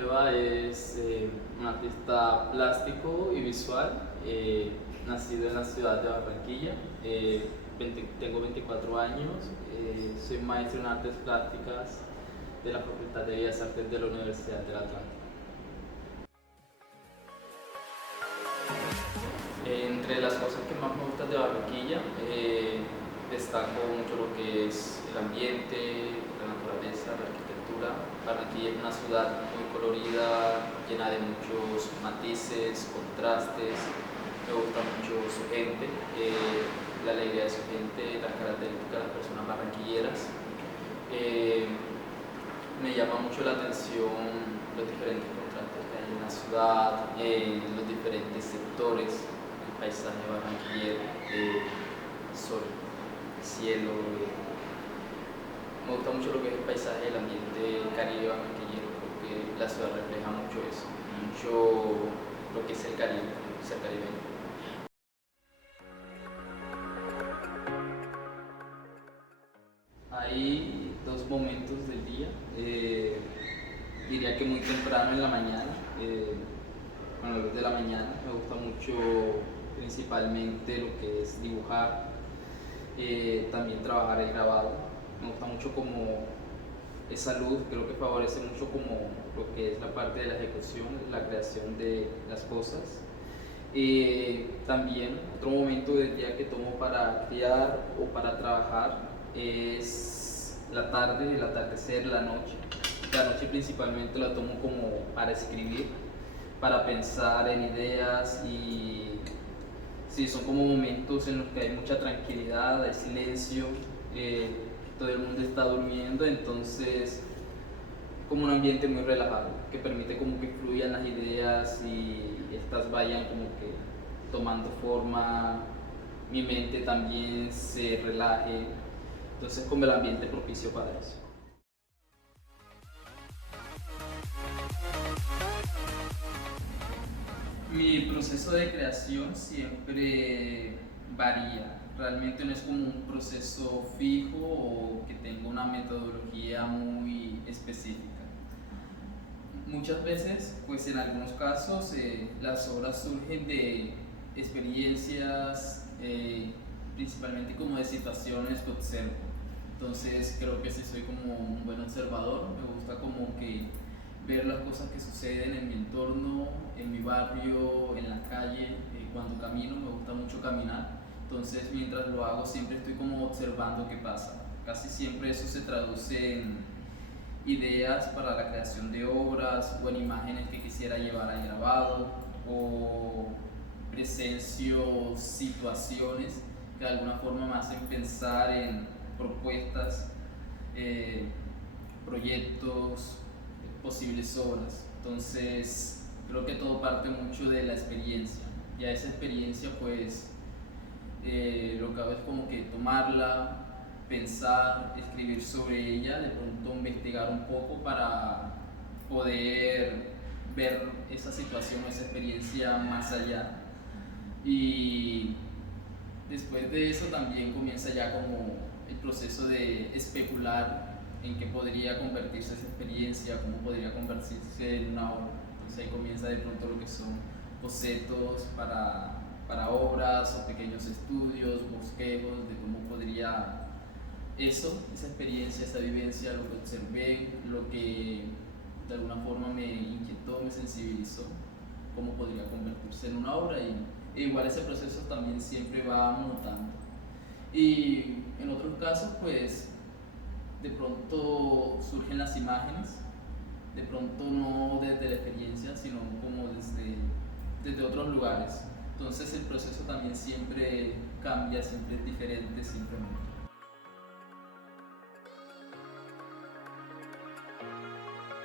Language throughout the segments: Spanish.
Villanueva es un artista plástico y visual, nacido en la ciudad de Barranquilla. Tengo 24 años, soy maestro en artes plásticas de la Facultad de Bellas Artes de la Universidad del Atlántico. Entre las cosas que más me gustan de Barranquilla, destaco mucho lo que es el ambiente, la naturaleza, la arquitectura. Barranquilla es una ciudad muy colorida, llena de muchos matices, contrastes. Me gusta mucho su gente, la alegría de su gente, las características de las personas barranquilleras. Me llama mucho la atención los diferentes contrastes que hay en la ciudad, en los diferentes sectores, el paisaje barranquillero, sol, cielo. Me gusta mucho lo que es el paisaje, el ambiente caribe barranquillero, porque la ciudad refleja mucho eso, mucho lo que es el Caribe, ser caribeño. Hay dos momentos del día. Diría que muy temprano en la mañana, con la luz de la mañana, me gusta mucho principalmente lo que es dibujar, también trabajar el grabado. Me gusta mucho como esa luz, creo que favorece mucho como lo que es la parte de la ejecución, la creación de las cosas. También otro momento del día que tomo para crear o para trabajar es la tarde, el atardecer, la noche. La noche principalmente la tomo como para escribir, para pensar en ideas y sí, son como momentos en los que hay mucha tranquilidad, hay silencio, todo el mundo está durmiendo, entonces como un ambiente muy relajado que permite como que fluyan las ideas y estas vayan como que tomando forma, mi mente también se relaje, entonces como el ambiente propicio para eso. Mi proceso de creación siempre varía. Realmente no es como un proceso fijo o que tenga una metodología muy específica. Muchas veces, pues en algunos casos, las obras surgen de experiencias, principalmente como de situaciones que observo. Entonces creo que sí soy como un buen observador, me gusta como que ver las cosas que suceden en mi entorno, en mi barrio, en la calle, cuando camino, me gusta mucho caminar. Entonces mientras lo hago siempre estoy como observando qué pasa. Casi siempre eso se traduce en ideas para la creación de obras o en imágenes que quisiera llevar al grabado o presencio situaciones que de alguna forma me hacen pensar en propuestas, eh, proyectos, posibles obras. Entonces creo que todo parte mucho de la experiencia y a esa experiencia pues lo que hago es como que tomarla, pensar, escribir sobre ella, de pronto investigar un poco para poder ver esa situación, esa experiencia más allá. Y después de eso también comienza ya como el proceso de especular en qué podría convertirse esa experiencia, cómo podría convertirse en una obra. Entonces ahí comienza de pronto lo que son bocetos para obras o pequeños estudios, bosquejos de cómo podría eso, esa experiencia, esa vivencia, lo que observé, lo que de alguna forma me inquietó, me sensibilizó, cómo podría convertirse en una obra e igual ese proceso también siempre va mutando. Y en otros casos pues de pronto surgen las imágenes, de pronto no desde la experiencia, sino como desde otros lugares. Entonces el proceso también siempre cambia, siempre es diferente, simplemente.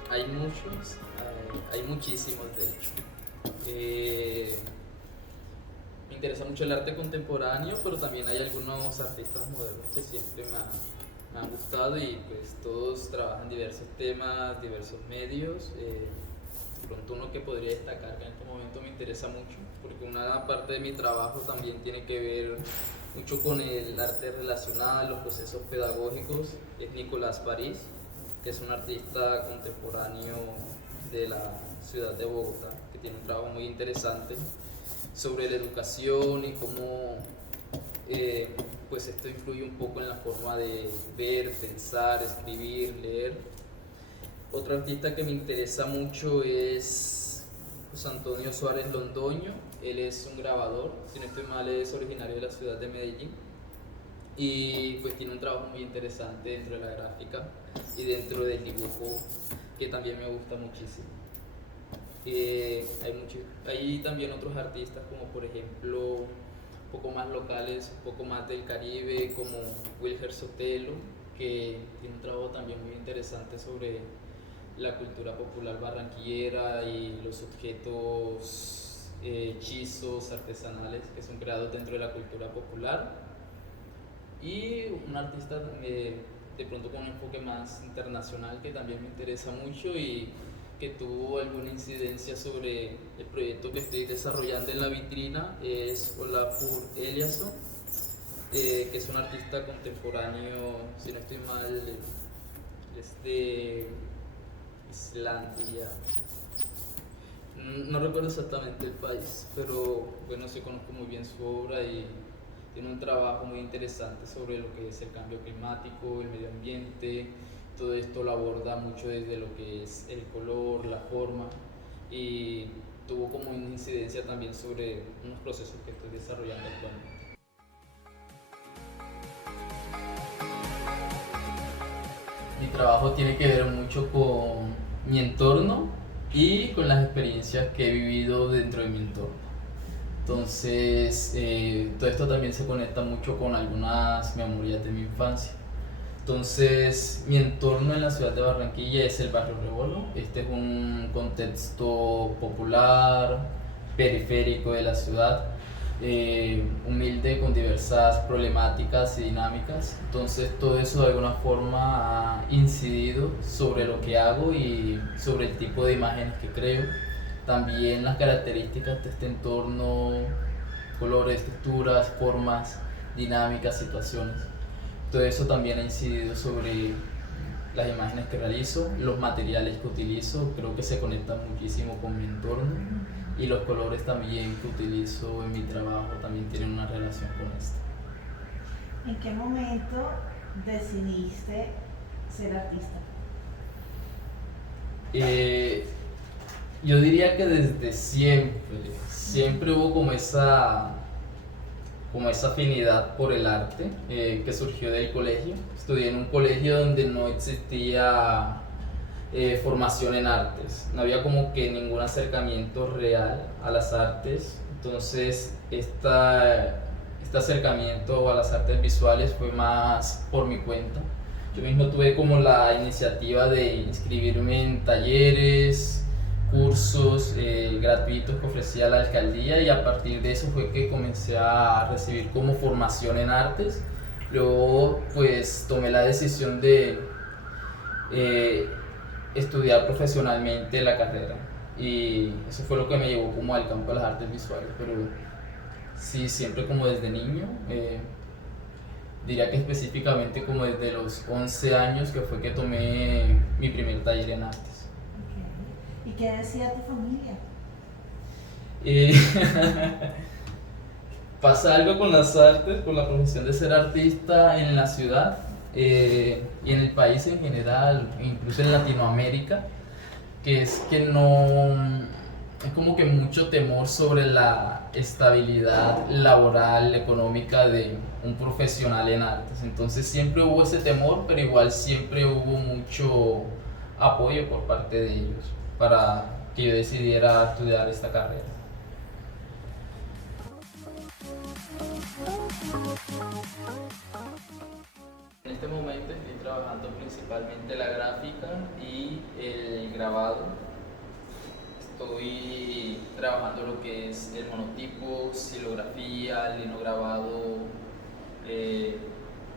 Hay muchos, hay muchísimos de hecho. Me interesa mucho el arte contemporáneo, pero también hay algunos artistas modernos que siempre me han gustado y pues todos trabajan diversos temas, diversos medios. De pronto uno que podría destacar que en este momento me interesa mucho, porque una parte de mi trabajo también tiene que ver mucho con el arte relacional, los procesos pedagógicos, es Nicolás París, que es un artista contemporáneo de la ciudad de Bogotá, que tiene un trabajo muy interesante sobre la educación y cómo pues esto influye un poco en la forma de ver, pensar, escribir, leer. Otro artista que me interesa mucho es José Antonio Suárez Londoño. Él es un grabador, si no estoy mal es originario de la ciudad de Medellín y pues tiene un trabajo muy interesante dentro de la gráfica y dentro del dibujo que también me gusta muchísimo. Hay también otros artistas como por ejemplo un poco más locales, un poco más del Caribe, como Wilher Sotelo, que tiene un trabajo también muy interesante sobre la cultura popular barranquillera y los objetos, hechizos artesanales que son creados dentro de la cultura popular. Y un artista de pronto con un enfoque más internacional que también me interesa mucho y que tuvo alguna incidencia sobre el proyecto que estoy desarrollando en la vitrina es Olafur Eliasson, que es un artista contemporáneo, si no estoy mal, es de Islandia. No recuerdo exactamente el país, pero bueno, sí conozco muy bien su obra y tiene un trabajo muy interesante sobre lo que es el cambio climático, el medio ambiente. Todo esto lo aborda mucho desde lo que es el color, la forma y tuvo como una incidencia también sobre unos procesos que estoy desarrollando actualmente. Mi trabajo tiene que ver mucho con mi entorno y con las experiencias que he vivido dentro de mi entorno. Entonces, todo esto también se conecta mucho con algunas memorias de mi infancia. Entonces, mi entorno en la ciudad de Barranquilla es el barrio Rebolo. Este es un contexto popular, periférico de la ciudad, humilde, con diversas problemáticas y dinámicas. Entonces, todo eso de alguna forma ha incidido sobre lo que hago y sobre el tipo de imágenes que creo. También las características de este entorno, colores, texturas, formas, dinámicas, situaciones. Todo eso también ha incidido sobre las imágenes que realizo, los materiales que utilizo, creo que se conectan muchísimo con mi entorno y los colores también que utilizo en mi trabajo también tienen una relación con esto. ¿En qué momento decidiste ser artista? Yo diría que desde siempre hubo como esa afinidad por el arte que surgió del colegio. Estudié en un colegio donde no existía formación en artes, no había como que ningún acercamiento real a las artes, entonces este acercamiento a las artes visuales fue más por mi cuenta. Yo mismo tuve como la iniciativa de inscribirme en talleres, cursos gratuitos que ofrecía la alcaldía y a partir de eso fue que comencé a recibir como formación en artes. Luego pues tomé la decisión de estudiar profesionalmente la carrera y eso fue lo que me llevó como al campo de las artes visuales, pero sí, siempre como desde niño, diría que específicamente como desde los 11 años que fue que tomé mi primer taller en artes. Okay. ¿Y qué decía tu familia? Pasa algo con las artes, con la profesión de ser artista en la ciudad y en el país en general, incluso en Latinoamérica, que es que no, hay como que mucho temor sobre la estabilidad laboral, económica de un profesional en artes. Entonces siempre hubo ese temor, pero igual siempre hubo mucho apoyo por parte de ellos para que yo decidiera estudiar esta carrera. En este momento estoy trabajando principalmente la gráfica y el grabado. Estoy trabajando lo que es el monotipo, silografía, linograbado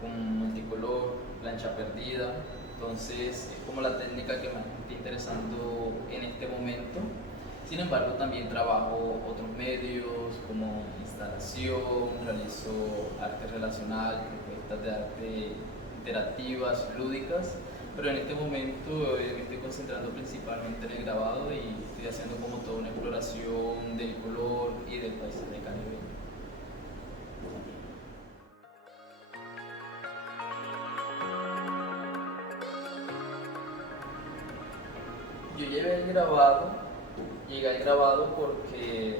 con multicolor, plancha perdida. Entonces es como la técnica que más me está interesando en este momento. Sin embargo, también trabajo otros medios como instalación, realizo arte relacional, propuestas de arte interactivas, lúdicas, pero en este momento me estoy concentrando principalmente en el grabado y estoy haciendo como toda una exploración del color y del paisaje caribeño. Yo llegué al grabado porque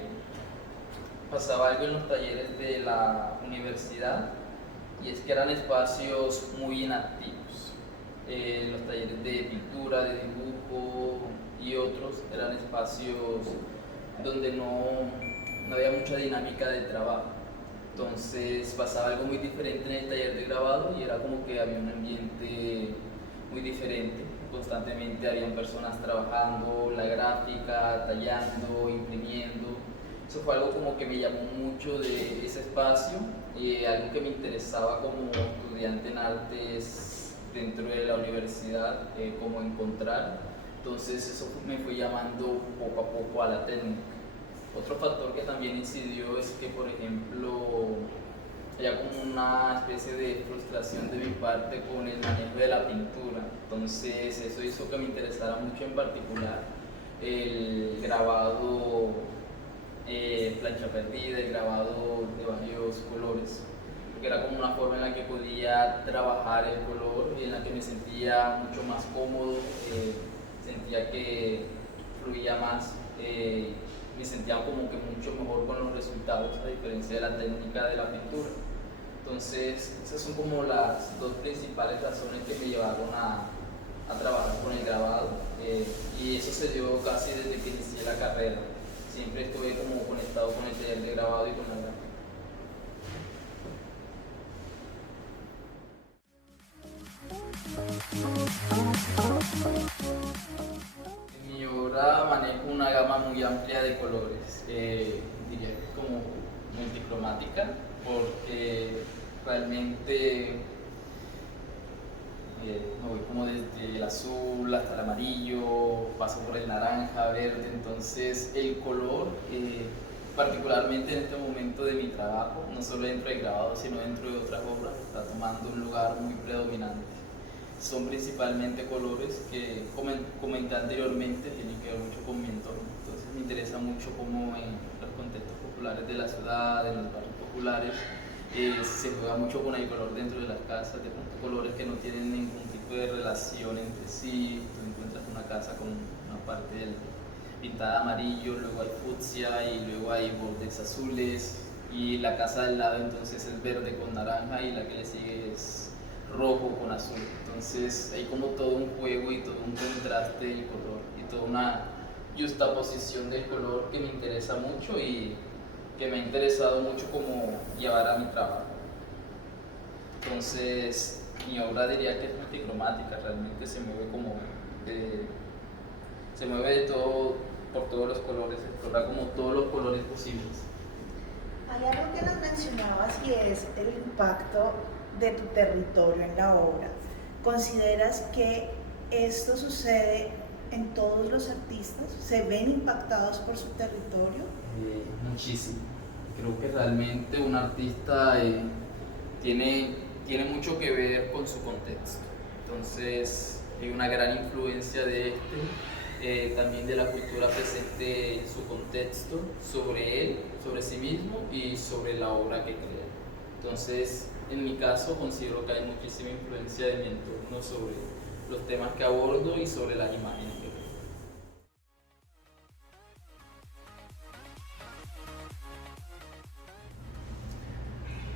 pasaba algo en los talleres de la universidad y es que eran espacios muy inactivos. Los talleres de pintura, de dibujo y otros eran espacios donde no había mucha dinámica de trabajo. Entonces pasaba algo muy diferente en el taller de grabado y era como que había un ambiente muy diferente. Constantemente habían personas trabajando, la gráfica, tallando, imprimiendo. Eso fue algo como que me llamó mucho de ese espacio y algo que me interesaba como estudiante en artes dentro de la universidad, como encontrar. Entonces eso me fue llamando poco a poco a la técnica. Otro factor que también incidió es que, por ejemplo, había como una especie de frustración de mi parte con el manejo de la pintura. Entonces eso hizo que me interesara mucho en particular el grabado plancha perdida, el grabado de varios colores, porque era como una forma en la que podía trabajar el color y en la que me sentía mucho más cómodo, sentía que fluía más, me sentía como que mucho mejor con los resultados a diferencia de la técnica de la pintura. Entonces esas son como las dos principales razones que me llevaron a trabajar con el grabado, y eso se dio casi desde que inicié la carrera. Siempre estuve como conectado con el taller de grabado y con la gráfica. En mi obra manejo una gama muy amplia de colores, diría que como multicromática, porque realmente me voy como desde el azul hasta el amarillo, paso por el naranja, verde, entonces el color, particularmente en este momento de mi trabajo, no solo dentro del grabado, sino dentro de otras obras, está tomando un lugar muy predominante. Son principalmente colores que, como comenté anteriormente, tienen que ver mucho con mi entorno, entonces me interesa mucho cómo en los contextos populares de la ciudad, en los barrios populares, se juega mucho con el color dentro de las casas, de pronto colores que no tienen ningún tipo de relación entre sí. Tú encuentras una casa con una parte pintada amarillo, luego hay fucsia y luego hay bordes azules, y la casa del lado entonces es verde con naranja y la que le sigue es rojo con azul. Entonces hay como todo un juego y todo un contraste del color y toda una justaposición del color que me interesa mucho y que me ha interesado mucho como llevar a mi trabajo. Entonces mi obra diría que es multicromática, realmente se mueve como se mueve de todo, por todos los colores, explora como todos los colores posibles. Hay algo que nos mencionabas y es el impacto de tu territorio en la obra. ¿Consideras que esto sucede en todos los artistas? ¿Se ven impactados por su territorio? Muchísimo. Creo que realmente un artista tiene mucho que ver con su contexto. Entonces hay una gran influencia de también de la cultura presente en su contexto, sobre él, sobre sí mismo y sobre la obra que crea. Entonces, en mi caso, considero que hay muchísima influencia de mi entorno sobre los temas que abordo y sobre las imágenes que creo.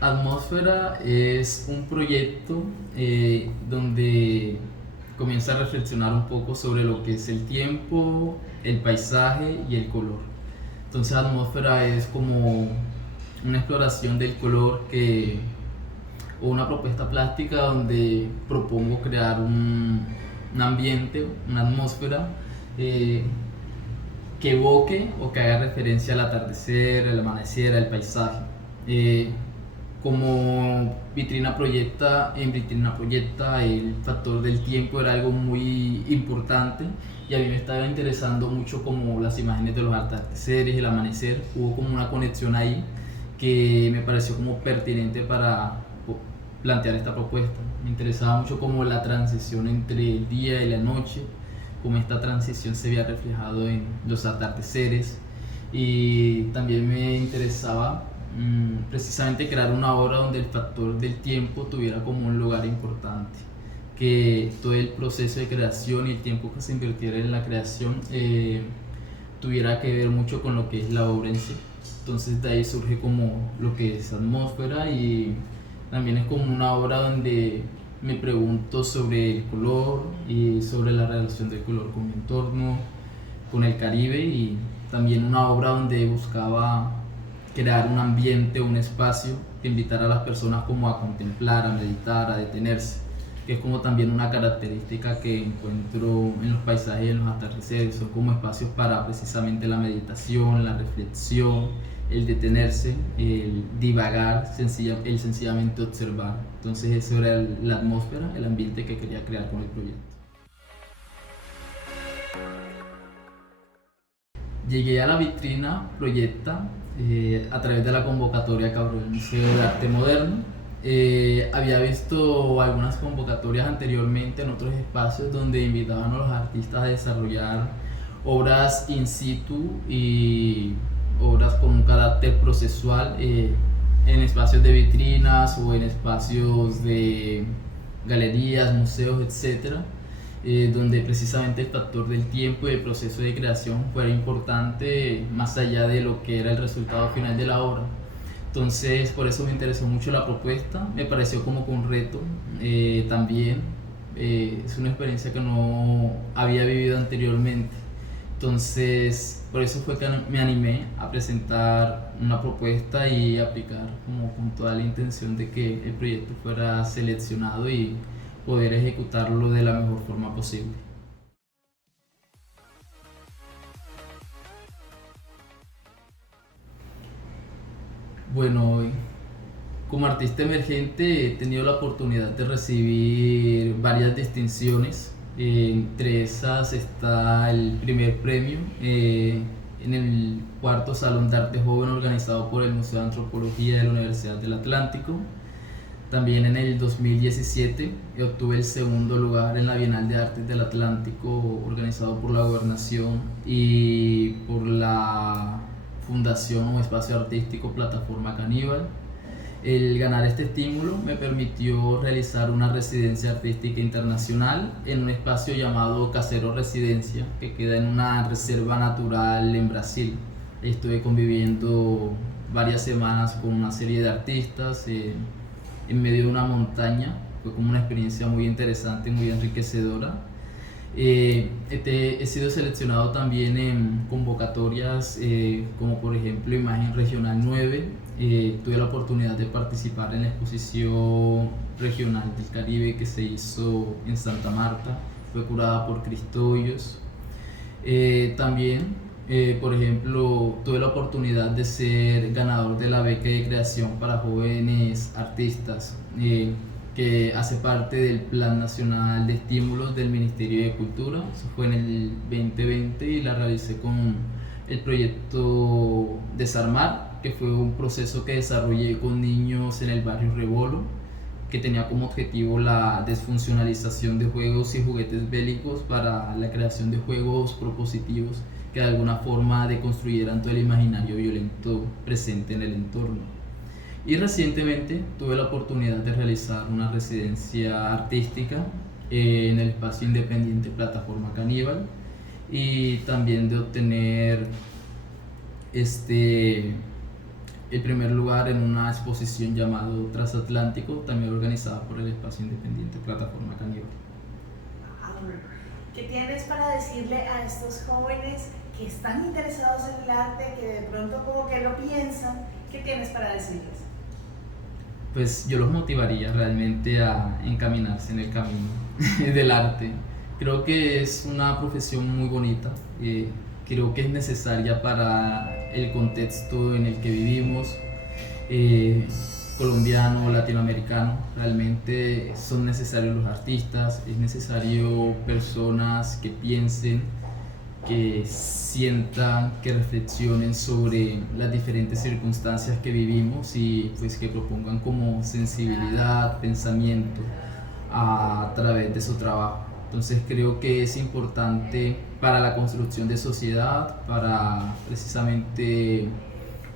Atmósfera es un proyecto donde comienza a reflexionar un poco sobre lo que es el tiempo, el paisaje y el color. Entonces, atmósfera es como una exploración del color o una propuesta plástica donde propongo crear un ambiente, una atmósfera que evoque o que haga referencia al atardecer, al amanecer, al paisaje. Como vitrina proyecta, el factor del tiempo era algo muy importante y a mí me estaba interesando mucho como las imágenes de los atardeceres, el amanecer. Hubo como una conexión ahí que me pareció como pertinente para plantear esta propuesta. Me interesaba mucho como la transición entre el día y la noche, cómo esta transición se veía reflejado en los atardeceres, y también me interesaba precisamente crear una obra donde el factor del tiempo tuviera como un lugar importante, que todo el proceso de creación y el tiempo que se invirtiera en la creación tuviera que ver mucho con lo que es la obra en sí. Entonces de ahí surge como lo que es Atmósfera, y también es como una obra donde me pregunto sobre el color y sobre la relación del color con mi entorno, con el Caribe, y también una obra donde buscaba crear un ambiente, un espacio que invitara a las personas como a contemplar, a meditar, a detenerse, que es como también una característica que encuentro en los paisajes y en los atardeceres. Son como espacios para precisamente la meditación, la reflexión, el detenerse, el divagar, el sencillamente observar. Entonces eso era la atmósfera, el ambiente que quería crear con el proyecto. Llegué a la vitrina Proyecta a través de la convocatoria que abrió el Museo de Arte Moderno. Había visto algunas convocatorias anteriormente en otros espacios donde invitaban a los artistas a desarrollar obras in situ y obras con un carácter procesual en espacios de vitrinas o en espacios de galerías, museos, etc., donde precisamente el factor del tiempo y el proceso de creación fuera importante más allá de lo que era el resultado final de la obra. Entonces por eso me interesó mucho la propuesta, me pareció como que un reto también, es una experiencia que no había vivido anteriormente. Entonces por eso fue que me animé a presentar una propuesta y aplicar como con toda la intención de que el proyecto fuera seleccionado y poder ejecutarlo de la mejor forma posible. Bueno, como artista emergente he tenido la oportunidad de recibir varias distinciones. Entre esas está el primer premio en el cuarto Salón de Arte Joven organizado por el Museo de Antropología de la Universidad del Atlántico. También en el 2017 obtuve el segundo lugar en la Bienal de Artes del Atlántico organizado por la Gobernación y por la Fundación o Espacio Artístico Plataforma Caníbal. El ganar este estímulo me permitió realizar una residencia artística internacional en un espacio llamado Casero Residencia, que queda en una reserva natural en Brasil. Estuve conviviendo varias semanas con una serie de artistas en medio de una montaña. Fue como una experiencia muy interesante, muy enriquecedora. He sido seleccionado también en convocatorias como por ejemplo Imagen Regional 9. Tuve la oportunidad de participar en la exposición regional del Caribe que se hizo en Santa Marta, fue curada por Cristo Hoyos. También, por ejemplo, tuve la oportunidad de ser ganador de la beca de creación para jóvenes artistas, que hace parte del Plan Nacional de Estímulos del Ministerio de Cultura. Eso fue en el 2020 y la realicé con el proyecto Desarmar, que fue un proceso que desarrollé con niños en el barrio Rebolo, que tenía como objetivo la desfuncionalización de juegos y juguetes bélicos para la creación de juegos propositivos que de alguna forma deconstruyeran todo el imaginario violento presente en el entorno. Y recientemente tuve la oportunidad de realizar una residencia artística en el espacio independiente Plataforma Caníbal y también de obtener el primer lugar en una exposición llamada Transatlántico, también organizada por el espacio independiente Plataforma Caníbal. ¿Qué tienes para decirle a estos jóvenes que están interesados en el arte, que de pronto como que lo piensan? ¿Qué tienes para decirles? Pues yo los motivaría realmente a encaminarse en el camino del arte. Creo que es una profesión muy bonita, creo que es necesaria para el contexto en el que vivimos, colombiano, latinoamericano. Realmente son necesarios los artistas, es necesario personas que piensen, que sientan, que reflexionen sobre las diferentes circunstancias que vivimos y pues que propongan como sensibilidad, pensamiento a través de su trabajo. Entonces creo que es importante para la construcción de sociedad, para precisamente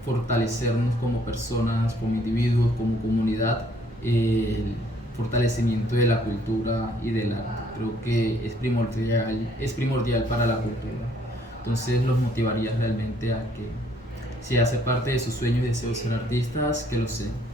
fortalecernos como personas, como individuos, como comunidad, el fortalecimiento de la cultura y del arte. Creo que es primordial para la cultura. Entonces los motivaría realmente a que si hace parte de sus sueños y deseos ser artistas, que lo sean.